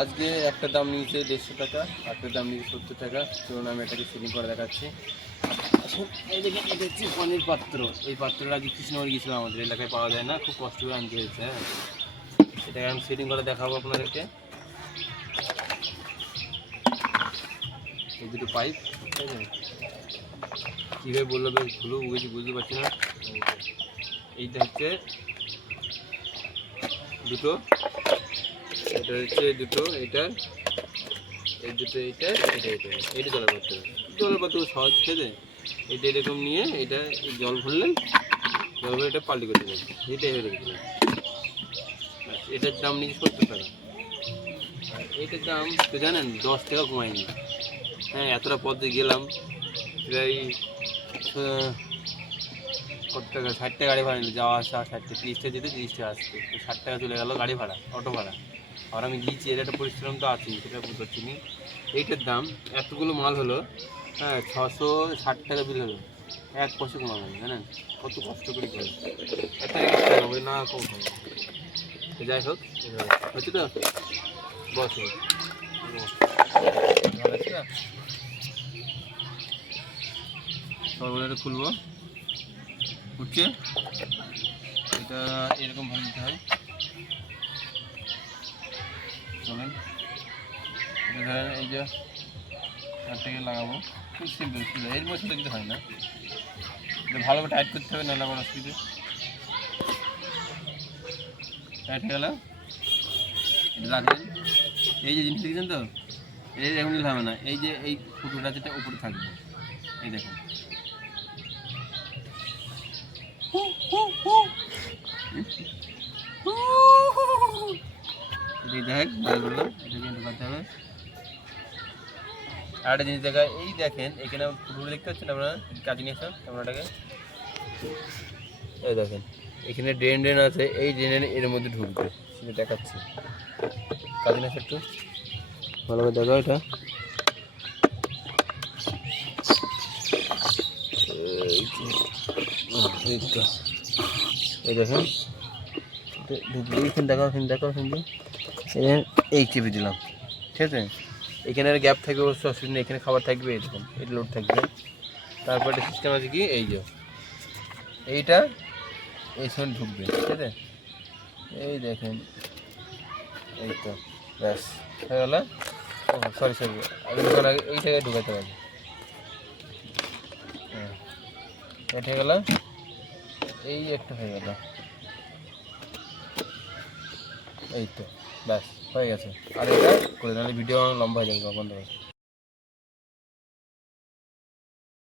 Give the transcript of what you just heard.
আজকে একটা দাম নিয়েছে 150 টাকা, একটা দাম নিয়েছে 70 টাকা। চলুন আমি এটাকে সেটিং করে দেখাচ্ছি। এই দেখেন, এটা হচ্ছে পানির পাত্র। এই পাত্রটা আজকে কৃষ্ণনগর গিয়েছিলাম, আমাদের এলাকায় পাওয়া যায় না, খুব কষ্ট করে আনতে হয়েছে। হ্যাঁ, এটাকে আমি সেটিং করে দেখাবো আপনাদেরকে। এই দুটো পাইপ, ঠিক আছে, কীভাবে বললো বেশ ভুলো বুঝতে পারছি না। এইটা হচ্ছে দুটো, এটা হচ্ছে দুটো, এইটার এই দুটো, এইটা এটা এটা এইটা জলের পাত্র সহজ, ঠিক আছে। এটা এরকম নিয়ে এটা জল ভরলেন, জল ভরে এটা পাল্টি করতে যাবে, এটাই হয়ে গেছে। এটার দাম নিয়েছে 70 টাকা। আর এইটার দাম তো জানেন 10 টাকা কমায়নি। হ্যাঁ, এতটা পথে গেলাম, প্রায় কত টাকা, 60 টাকা গাড়ি ভাড়া নিল, যাওয়া আসা 60 টাকা, 30 টাকা যেতে 30 টাকা আসতে, 60 টাকা চলে গেল গাড়ি ভাড়া, অটো ভাড়া। আর আমি গিয়েছি, এর একটা পরিশ্রম তো আছেই, সেটা বুঝতে পারছি নি। এইটার দাম, এতগুলো মাল হলো, হ্যাঁ, 660 টাকা বিল হলো, 1 পয়সা কমা যাবে, জানেন কত কষ্ট করে গেল। এত রিক্সা হবে না, কম হবে। যাই হোক, হচ্ছে তো বস ভালো আছে না। সর্বদা খুলবো, উঠছে, এটা এরকম ভাবে দিতে হয়। চলেন, এটা ধরেন এই যে তারটাকে লাগাবো, খুব সিম্পল, এর মধ্যে কিছু হয় না। এটা ভালোভাবে টাইট করতে হবে, নাহলে আবার অসুবিধে। টাইট হয়ে গেল, এটা রাখবেন। এই যে জিনিস দেখছেন তো, এই এমন নিলে হবে না, এই যে এই ফুটোটা যেটা উপরে থাকবে, এই দেখুন, দেখ বললাম, এটা কিন্তু করতে হবে। আর একটা জিনিস দেখা, এই দেখেন এখানে ফুটো দেখতে পাচ্ছেন আপনারা, কাজে নিয়ে আসেন ক্যামেরাটাকে, এই দেখেন এখানে ড্রেন আছে, এই ড্রেনের এর মধ্যে ঢুকবে, সেটা দেখাচ্ছি। কাজে নিয়ে একটু ভালো করে দেখো, এটা এই দেখেন ঢুকবে, এখানে দেখো, কিন্তু এই চেপে দিলাম, ঠিক আছে। এখানে গ্যাপ থাকবে, অবশ্য অসুবিধা নেই, এখানে খাবার থাকবে, এরকম এটা লোড থাকবে। তারপরে সিস্টেম আছে কি, এই যে এইটা এই সময় ঢুকবে, ঠিক আছে। এই দেখেন, এই তো ব্যাস হয়ে গেল। ও সরি, এই জায়গায় ঢুকাতে পারবে। হ্যাঁ, এটা হয়ে গেল, এই একটা হয়ে গেল, এই তো ব্যাস হয়ে গেছে। আর এটা করে, নাহলে ভিডিও লম্বা হয়ে যাবে, বন্ধ হবে।